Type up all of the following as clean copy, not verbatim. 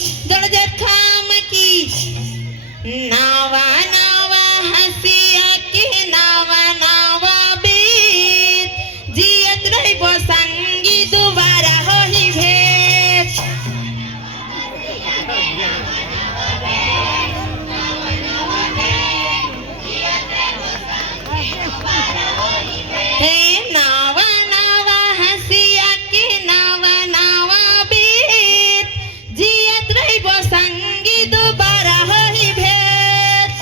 जड़जत खाम की नावा नावा हसिया के नावा नावा बीत जियत रही संगी दोबारा होही भेट हे नावा नावा हसिया के नावा नावा बीत जियत रही संगी दोबारा होही भेट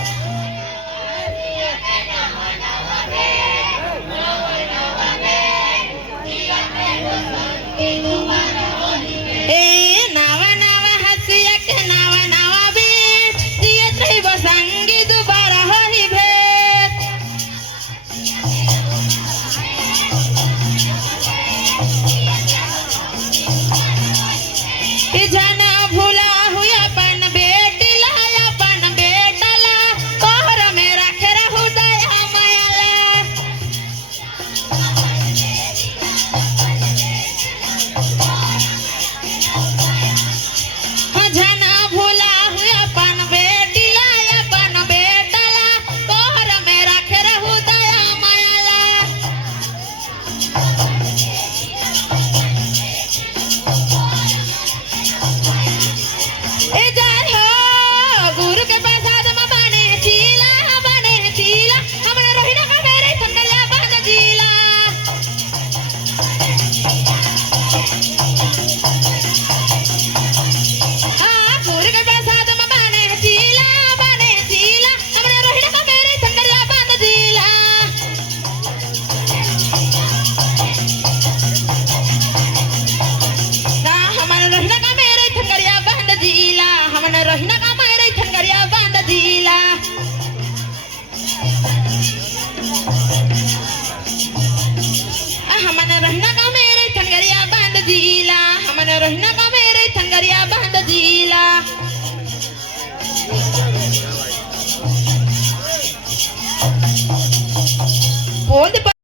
ए नावा नावा हसिया के नावा नावा बीत जियत रही संगी दोबारा होही भेट जाना भूला हुआ अपन बेटिला अपन बेटला तोहर में रखे रहू दया मायाला जाना भूला हुआ अपन बेटिला अपन बेटला तोहर में रखे रहू दया मायाला ए जाय हो गुरु के प्रसाद में बने चीला हमरा रोहिणा का मेरे संगलिया बांध जीला हाँ गुरु के प्रसाद में बने चीला हमरा रोहिणा का मेरे संगलिया बांध जीला हमारा रोहिणा का मेरे संगलिया बांध जीला हमने रोहिणा का मेरे संगलिया बांध जीला हमने रोहिणा का मेरे संगलिया बांध जीला हमने रोहिणा का मेरे संगलिया बांध जीला बोल